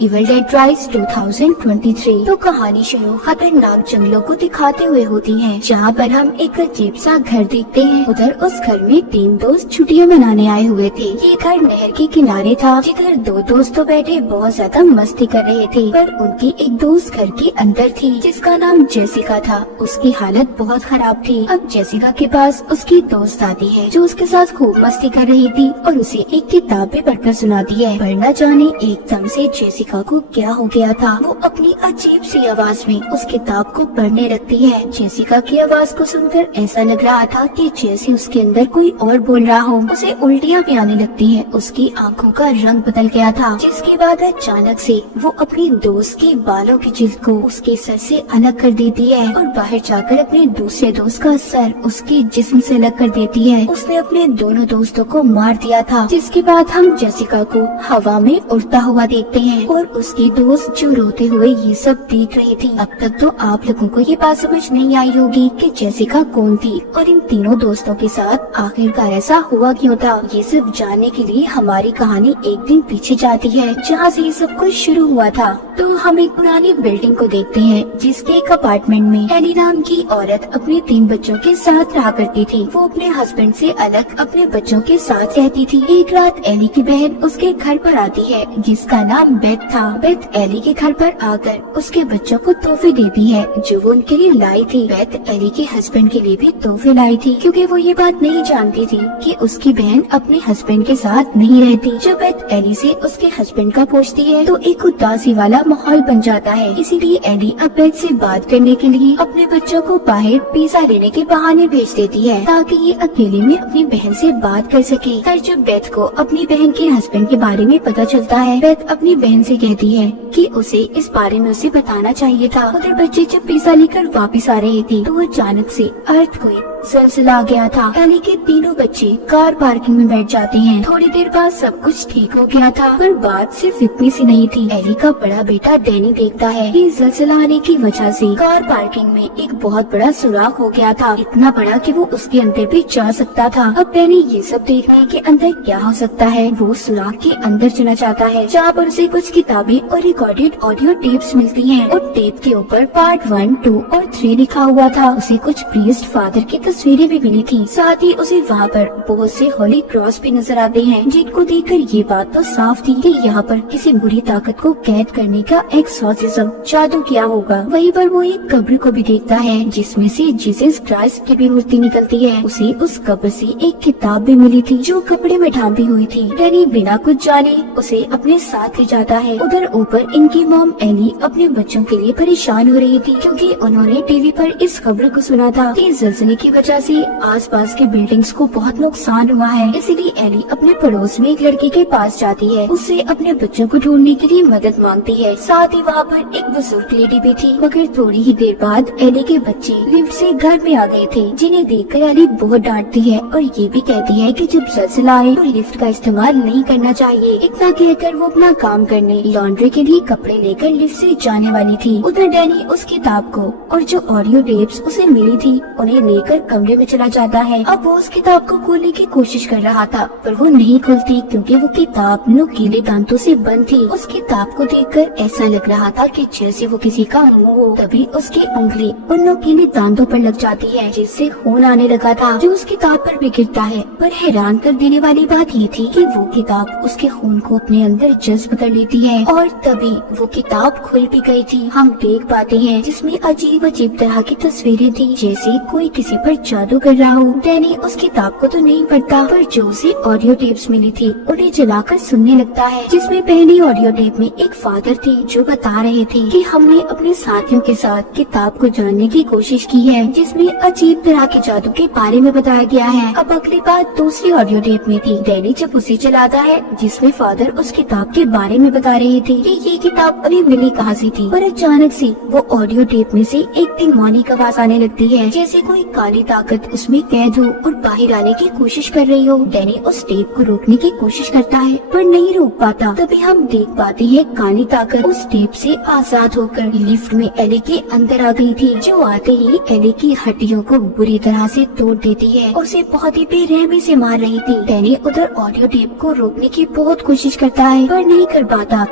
Evil dead rise 2023। तो कहानी शुरू खतरनाक जंगलों को दिखाते हुए होती है, जहाँ पर हम एक अजीब सा घर देखते हैं। उधर उस घर में 3 दोस्त छुट्टियां मनाने आए हुए थे। ये घर नहर के किनारे था, जिधर 2 दोस्त तो बैठे बहुत ज्यादा मस्ती कर रहे थे, पर उनकी एक दोस्त घर के अंदर थी जिसका नाम जेसिका था। उसकी हालत बहुत खराब थी। अब जेसिका के पास उसकी दोस्त आती है, जो उसके साथ खूब मस्ती कर रही थी और उसे एक किताब भी पढ़कर सुनाती है। पर न जाने एकदम से जेसिका को क्या हो गया था। वो अपनी अजीब सी आवाज में उस किताब को पढ़ने लगती है। जेसिका की आवाज को सुनकर ऐसा लग रहा था कि जैसे उसके अंदर कोई और बोल रहा हो। उसे उल्टियाँ भी आने लगती है। उसकी आंखों का रंग बदल गया था, जिसके बाद अचानक से वो अपनी दोस्त के बालों की जिल्द को उसके सर से अलग कर देती है और बाहर जाकर अपने दूसरे दोस्त का सर उसके जिस्म से अलग कर देती है। उसने अपने दोनों दोस्तों को मार दिया था। जिसके बाद हम जेसिका को हवा में उड़ता हुआ देखते हैं और उसकी दोस्त जो रोते हुए ये सब देख रही थी। अब तक तो आप लोगों को ये बात समझ नहीं आई होगी कि जेसिका कौन थी और इन तीनों दोस्तों के साथ आखिरकार ऐसा हुआ क्यों था। ये सब जानने के लिए हमारी कहानी एक दिन पीछे जाती है, जहाँ से ये सब कुछ शुरू हुआ था। तो हम एक पुरानी बिल्डिंग को देखते हैं, जिसके एक अपार्टमेंट में एली नाम की औरत अपने 3 बच्चों के साथ रहा करती थी। वो अपने हस्बैंड से अलग अपने बच्चों के साथ रहती थी। एक रात एली की बहन उसके घर पर आती है, जिसका नाम बेथ था। बेथ एली के घर पर आकर उसके बच्चों को तोहफे देती है, जो वो उनके लिए लाई थी। बेथ एली के हस्बैंड के लिए भी तोहफे लाई थी, क्योंकि वो ये बात नहीं जानती थी कि उसकी बहन अपने हस्बैंड के साथ नहीं रहती। जब बेथ एली से उसके हस्बैंड का पूछती है तो एक उदासी वाला माहौल बन जाता है। इसीलिए एली अब बेथ से बात करने के लिए अपने बच्चों को बाहर पिज्जा लेने के बहाने भेज देती है, ताकि ये अकेले में अपनी बहन से बात कर सके। पर जब बेथ को अपनी बहन के हस्बैंड के बारे में पता चलता है, बेथ अपनी बहन से कहती है कि उसे इस बारे में उसे बताना चाहिए था। उधर बच्चे जब पिज्जा लेकर वापस आ रहे थे तो अचानक से अर्थक्वेक ज़लज़ला आ गया था। एली के तीनों बच्चे कार पार्किंग में बैठ जाते हैं। थोड़ी देर बाद सब कुछ ठीक हो गया था, पर बात सिर्फ इतनी सी नहीं थी। एली का बड़ा बेटा डैनी देखता है कि ज़लज़ला आने की वजह से कार पार्किंग में एक बहुत बड़ा सुराख हो गया था, इतना बड़ा कि वो उसके अंदर भी जा सकता था। अब डैनी ये सब देखने के अंदर क्या हो सकता है, वो सुराख के अंदर चला जाता है, जहाँ पर उसे कुछ किताबें और रिकॉर्डेड ऑडियो टेप्स मिलती हैं और टेप के ऊपर पार्ट 1, 2 और 3 लिखा हुआ था। उसे कुछ प्रीस्ट फादर की तस्वीरें भी मिली थी। साथ ही उसे वहाँ पर बहुत से होली क्रॉस भी नजर आते हैं, जिनको देखकर ये बात तो साफ थी कि यहाँ पर किसी बुरी ताकत को कैद करने का एक्सॉर्सिज्म जादू किया होगा। वहीं पर वो एक कब्र को भी देखता है, जिसमें से जीसस क्राइस्ट की भी मूर्ति निकलती है। उसे उस कब्र से एक किताब भी मिली थी, जो कपड़े में ढांपी हुई थी। डैनी बिना कुछ जाने उसे अपने साथ ले जाता है। उधर ऊपर इनकी मॉम एली अपने बच्चों के लिए परेशान हो रही थी, क्योंकि उन्होंने टीवी पर इस खबर को सुना था कि ज़लज़ले की वजह से आसपास के बिल्डिंग्स को बहुत नुकसान हुआ है। इसीलिए एली अपने पड़ोस में एक लड़के के पास जाती है, उससे अपने बच्चों को ढूंढने के लिए मदद मांगती है। साथ ही वहाँ पर एक बुजुर्ग लेडी भी थी। मगर थोड़ी ही देर बाद एली के बच्चे लिफ्ट से घर में आ गए थे, जिन्हें देखकर एली बहुत डांटती है और ये भी कहती है कि जब ज़लज़ला आए तो लिफ्ट का इस्तेमाल नहीं करना चाहिए। इतना कहकर वो अपना काम करने लॉन्ड्री के लिए कपड़े लेकर लिफ्ट से जाने वाली थी। उधर डैनी उस किताब को और जो ऑडियो टेप्स उसे मिली थी उन्हें लेकर कमरे में चला जाता है। अब वो उस किताब को खोलने की कोशिश कर रहा था, पर वो नहीं खुलती, क्योंकि वो किताब नुकीले दांतों से बंद थी। उस किताब को देखकर ऐसा लग रहा था कि जैसे वो किसी का मुंह हो। तभी उसकी उंगली उन नुकीले दांतों पर लग जाती है, जिससे खून आने लगा था, जो उस किताब पर भी गिरता है। पर हैरान कर देने वाली बात ये थी कि वो किताब उसके खून को अपने अंदर जज्ब कर लेती है और तभी वो किताब खुल भी गई थी। हम देख पाते हैं जिसमें अजीब अजीब तरह की तस्वीरें थी, जैसे कोई किसी पर जादू कर रहा हो। डैनी उस किताब को तो नहीं पढ़ता, पर जो उसे ऑडियो टेप्स मिली थी उन्हें जलाकर सुनने लगता है, जिसमें पहली ऑडियो टेप में एक फादर थे जो बता रहे थे कि हमने अपने साथियों के साथ किताब को जानने की कोशिश की है, जिसमें अजीब तरह के जादू के बारे में बताया गया है। अब अगली बात दूसरी ऑडियो टेप में थी। डैनी जब उसे चलाता है, जिसमें फादर उस किताब के बारे में बता रहे थे कि ये किताब उन्हें मिली कहाँ से थी। पर अचानक से वो ऑडियो टेप में से एक डिमोनिक आवाज आने लगती है, जैसे कोई काली ताकत उसमें कैद हो और बाहर आने की कोशिश कर रही हो। डैनी उस टेप को रोकने की कोशिश करता है पर नहीं रोक पाता। तभी हम देख पाते हैं काली ताकत उस टेप से आजाद होकर लिफ्ट में एली के अंदर आ गई थी, जो आते ही एली की हड्डियों को बुरी तरह से तोड़ देती है और उसे बहुत ही बेरहमी से मार रही थी। डैनी उधर ऑडियो टेप को रोकने की बहुत कोशिश करता है पर नहीं कर पाता।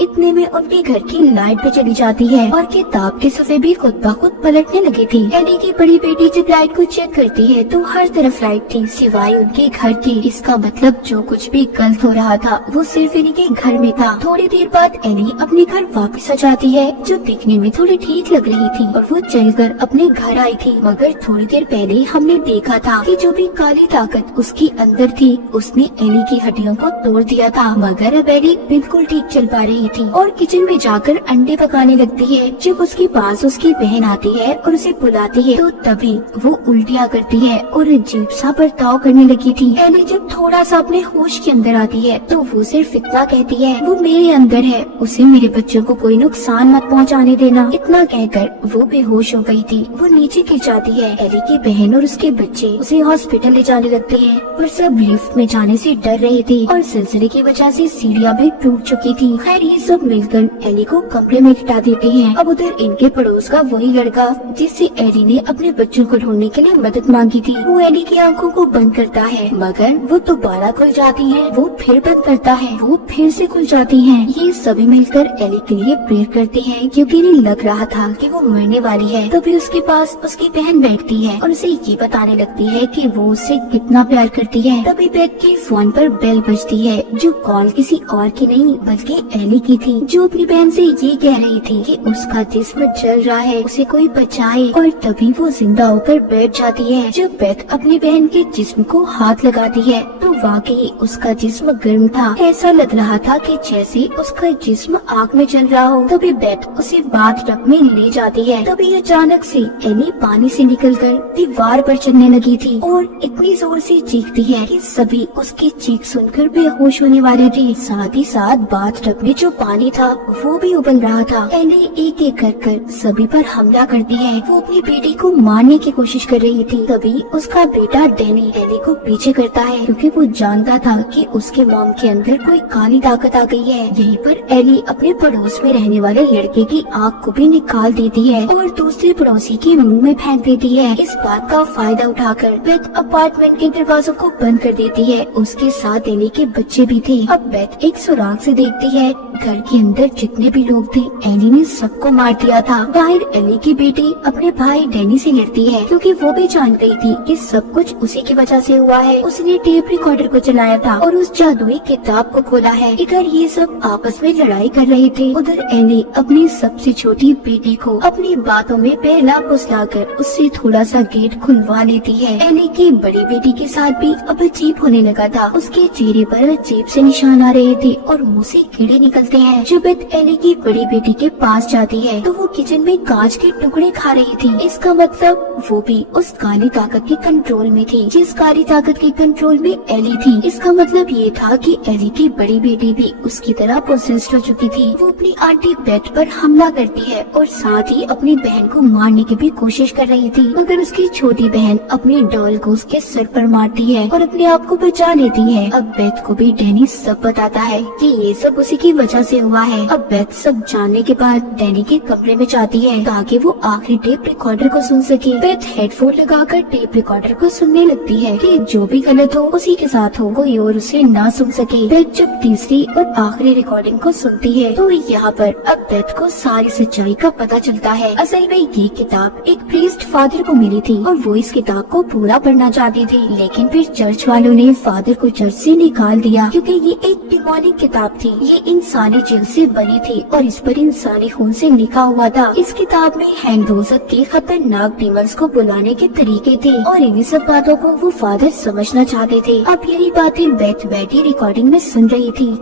इतने में उनके घर की लाइट भी चली जाती है और किताब के सफ़े भी खुद ब खुद पलटने लगे थे। एली की बड़ी बेटी जब लाइट को चेक करती है तो हर तरफ लाइट थी सिवाय उनके घर के। इसका मतलब जो कुछ भी गलत हो रहा था वो सिर्फ एली के घर में था। थोड़ी देर बाद एली अपने घर वापस आ जाती है, जो दिखने में थोड़ी ठीक लग रही थी और वो चलकर अपने घर आई थी। मगर थोड़ी देर पहले हमने देखा था कि जो भी काली ताकत उसके अंदर थी उसने एली की हड्डियों को तोड़ दिया था। मगर अब एली बिल्कुल ठीक चल पा रही थी और किचन में जाकर अंडे पकाने लगती है। जब उसके पास उसकी बहन आती है और उसे बुलाती है तो तभी वो उल्टियाँ करती है और अजीब सा बर्ताव करने लगी थी। एली जब थोड़ा सा अपने होश के अंदर आती है तो वो सिर्फ इतना कहती है, वो मेरे अंदर है, उसे मेरे बच्चों को कोई नुकसान मत पहुँचाने देना। इतना कहकर वो बेहोश हो गई थी। वो नीचे गिर जाती है। एली की बहन और उसके बच्चे उसे हॉस्पिटल ले जाने लगते हैं पर सब लिफ्ट में जाने से डर रहे थे और सिलसिले की वजह से सीढ़ियाँ भी टूट चुकी थी। खैर ये सब मिलकर एली को कमरे में लिटा देते हैं। अब उधर इनके पड़ोस का वही लड़का जिससे एली ने अपने बच्चों को ढूंढने के लिए मदद मांगी थी, वो एली की आंखों को बंद करता है मगर वो दोबारा खुल जाती हैं। वो फिर बंद करता है, वो फिर से खुल जाती हैं। ये सभी मिलकर एली के लिए प्रेयर करते हैं क्योंकि इन्हें लग रहा था कि वो मरने वाली है। तभी उसके पास उसकी बहन बैठती है और उसे ये बताने लगती है कि वो उससे कितना प्यार करती है। तभी बेथ के फोन पर बेल बजती है, जो कॉल किसी और की नहीं बल्कि एली की थी, जो अपनी बहन से ये कह रही थी कि उसका जिस्म जल रहा है, उसे कोई बचाए। और तभी वो जिंदा होकर बैठ जाती है। जब बेथ अपनी बहन के जिस्म को हाथ लगाती है तो वाकई उसका जिस्म गर्म था। ऐसा लग रहा था कि जैसे उसका जिस्म आग में जल रहा हो। तभी बेथ उसे बाथ टब में ले जाती है। तभी अचानक से एली पानी से निकलकर दीवार पर चढ़ने लगी थी और इतनी जोर से चीखती है कि सभी उसकी चीख सुनकर बेहोश होने वाले थे। साथ ही साथ बाथ टब में जो पानी था वो भी उबल रहा था। एली एक एक कर सभी पर हमला करती है। वो अपनी बेटी को मारने की कोशिश कर रही थी। तभी उसका बेटा डैनी एली को पीछे करता है क्योंकि वो जानता था कि उसके मॉम के अंदर कोई काली ताकत आ गई है। यहीं पर एली अपने पड़ोस में रहने वाले लड़के की आँख को भी निकाल देती है और दूसरे पड़ोसी के मुंह में फेंक देती है। इस बात का फायदा उठाकर बेथ अपार्टमेंट के दरवाजों को बंद कर देती है। उसके साथ एली के बच्चे भी थे। अब बेथ एक सुराग से देखती है घर के अंदर जितने भी लोग थे एली ने सबको मार दिया था। बाहर एली की बेटी अपने भाई डैनी से लड़ती है क्योंकि वो भी जान गई थी कि सब कुछ उसी की वजह से हुआ है। उसने टेप रिकॉर्डर को चलाया था और उस जादुई किताब को खोला है। इधर ये सब आपस में लड़ाई कर रहे थे। उधर एली अपनी सबसे छोटी बेटी को अपनी बातों में पहला फुसलाकर उससे थोड़ा सा गेट खुलवा लेती है। एली की बड़ी बेटी के साथ भी अब अजीब होने लगा था। उसके चेहरे पर अजीब से निशान आ रहे थे और मुंह से कीड़े निकलते हैं। जब बेथ एली की बड़ी बेटी के पास जाती है तो वो किचन में कांच के टुकड़े खा रही थी। इसका मतलब वो भी उस काली ताकत के कंट्रोल में थी जिस काली ताकत के कंट्रोल में एली थी। इसका मतलब ये था कि एली की बड़ी बेटी भी उसकी तरह पोसेस्ड हो चुकी थी। वो अपनी आंटी बेथ पर हमला करती है और साथ ही अपनी बहन को मारने की भी कोशिश कर रही थी, मगर उसकी छोटी बहन अपनी डॉल को उसके सर पर मारती है और अपने आप को बचा लेती है। अब बेथ को भी डैनी सब बताता है कि ये सब उसी की वजह से हुआ है। अब बेथ सब जानने के बाद डैनी के कमरे में जाती है ताकि वो आखिरी टेप रिकॉर्डर को सुन सके। बेथ हेडफोन लगाकर टेप रिकॉर्डर को सुनने लगती है कि जो भी गलत हो उसी के साथ हो, कोई और उसे ना सुन सके। बेथ जब तीसरी और आखिरी रिकॉर्डिंग को सुनती है तो यहाँ पर अब बेथ को सारी सच्चाई का पता चलता है। असल में ये किताब एक प्रीस्ट फादर को मिली थी और वो इस किताब को पूरा पढ़ना चाहती थी, लेकिन फिर चर्च वालों ने फादर को चर्च से निकाल दिया क्योंकि ये एक डिमोनिक किताब थी। ये इंसानी जिल्द से बनी थी और इस पर इंसानी खून से लिखा हुआ था। इस किताब में हैंगदोजक के खतरनाक डीमंस को बुलाने के तरीके थे और इन्हीं सब बातों को वो फादर समझना चाहते थे। अब यही बातें बेथ बैठी रिकॉर्डिंग में सुन रही थी।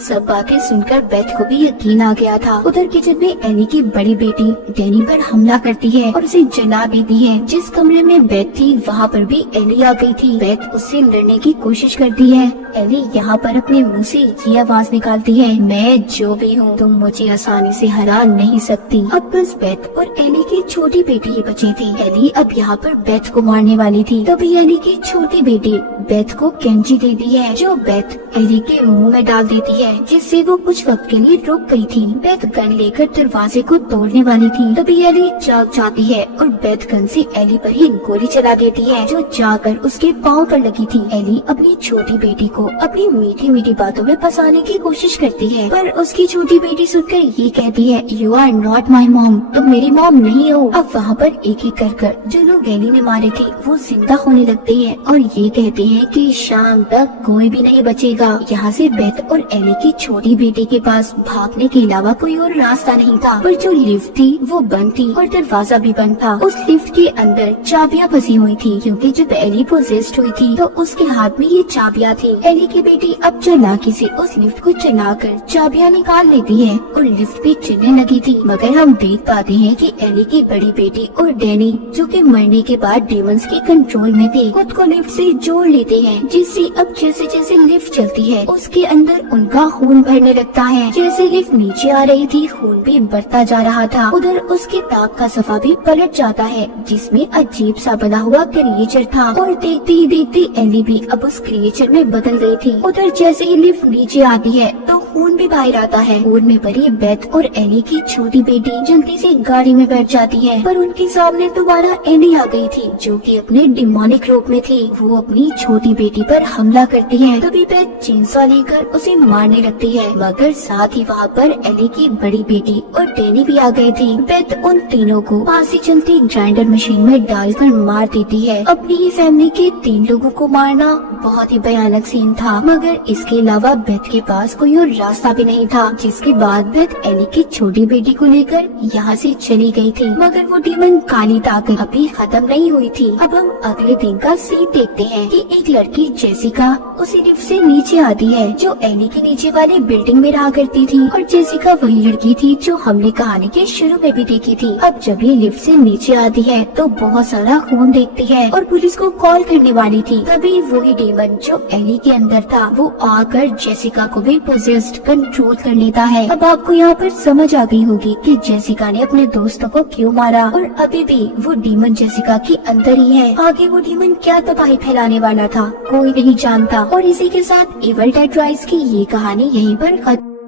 सब बातें सुनकर बेथ को भी यकीन आ गया था। उधर किचन में एली की बड़ी बेटी डैनी पर हमला करती है और उसे जला देती है। जिस कमरे में बेथ थी वहाँ पर भी एली आ गई थी। बेथ उससे लड़ने की कोशिश करती है एली यहाँ पर अपने मुंह से ये आवाज निकालती है, मैं जो भी हूँ तुम मुझे आसानी से हरा नहीं सकती। अब बस बेथ और एली की छोटी बेटी ही बची थी। एली अब यहाँ पर बेथ को मारने वाली थी, तभी एली की छोटी बेटी बेथ को कैंची दे दी है, जो बेथ एली के मुंह में डाल देती है, जिससे वो कुछ वक्त के लिए रुक गई थी। बेथ गन लेकर दरवाजे को तोड़ने वाली थी, तभी एली जाग जाती है और बेथ गन से एली पर ही गोली चला देती है, जो जाकर उसके पाँव पर लगी थी। एली अपनी छोटी बेटी को अपनी मीठी मीठी बातों में फंसाने की कोशिश करती है, पर उसकी छोटी बेटी सुनकर ये कहती है, you are not my mom, तुम मेरी मॉम नहीं हो। अब वहाँ पर एक एक कर जो लोग एली ने मारे थे वो जिंदा होने लगते हैं और ये कहते हैं कि शाम तक कोई भी नहीं बचेगा। यहाँ से बेथ और एली की छोटी बेटी के पास भागने के अलावा कोई और रास्ता नहीं था, पर जो लिफ्ट थी वो बंद थी और दरवाजा भी बंद था। उस लिफ्ट के अंदर चाबियां फंसी हुई थी, क्योंकि जब एली पोजेस्ड हुई थी तो उसके हाथ में ये चाबियां थी। एली की बेटी अब चालाकी से उस लिफ्ट को चलाकर चाबियां निकाल लेती है और लिफ्ट भी चलने लगी थी, मगर हम देख पाते हैं कि एली की बड़ी बेटी और डैनी, जो कि मरने के बाद डेमंस के कंट्रोल में थे, खुद को लिफ्ट से जोड़ लेते हैं, जिससे अब जैसे जैसे लिफ्ट चलती है उसके अंदर उनका खून भरने लगता है। जैसे लिफ्ट नीचे आ रही थी खून भी बढ़ता जा रहा था, उधर उसके नाक का सफा भी पलट जाता है, जिसमें अजीब सा बना हुआ क्रिएचर था, और देखते ही देखते एली भी अब उस क्रिएचर में बदल गई थी। उधर जैसे ही लिफ्ट नीचे आती है तो खून भी बाहर आता है। खून में भरी बेथ और एली की छोटी बेटी जल्दी से गाड़ी में बैठ जाती है, पर उनके सामने दोबारा एली आ गई थी, जो कि अपने डिमोनिक रूप में थी। वो अपनी छोटी बेटी पर हमला करती है, तभी बेथ चेनसॉ लेकर उसे मारने लगती है, मगर साथ ही वहाँ पर एली की बड़ी बेटी और डैनी भी आ गए थे। बेथ उन तीनों को पास ही चलती ग्राइंडर मशीन में डालकर मार देती है। अपनी ही फैमिली के 3 लोगों को मारना बहुत ही भयानक सीन था, मगर इसके अलावा बेथ के पास कोई और रास्ता भी नहीं था, जिसके बाद बेथ एली की छोटी बेटी को लेकर यहाँ से चली गई थी। मगर वो डीमन काली ताकत अभी खत्म नहीं हुई थी। अब हम अगले दिन का सीन देखते हैं कि एक लड़की जेसिका उसी लिफ्ट से नीचे आती है, जो एली के नीचे वाली बिल्डिंग में रहा करती थी, और जेसिका वही लड़की थी जो हमने कहानी के शुरू में भी देखी थी। अब जब ये लिफ्ट से नीचे आती है तो बहुत सारा खून देखती है और पुलिस को कॉल करने वाली थी, तभी वही डीमन जो एली के अंदर था वो आकर जेसिका को भी पोजेस्ड कंट्रोल कर लेता है। अब आपको यहाँ पर समझ आ गई होगी कि जेसिका ने अपने दोस्तों को क्यों मारा, और अभी भी वो डीमन जेसिका के अंदर ही है। आगे वो डीमन क्या तबाही फैलाने वाला था कोई नहीं जानता। और इसी के साथ इविल डेड राइज की ये कहानी यहीं पर खत्म।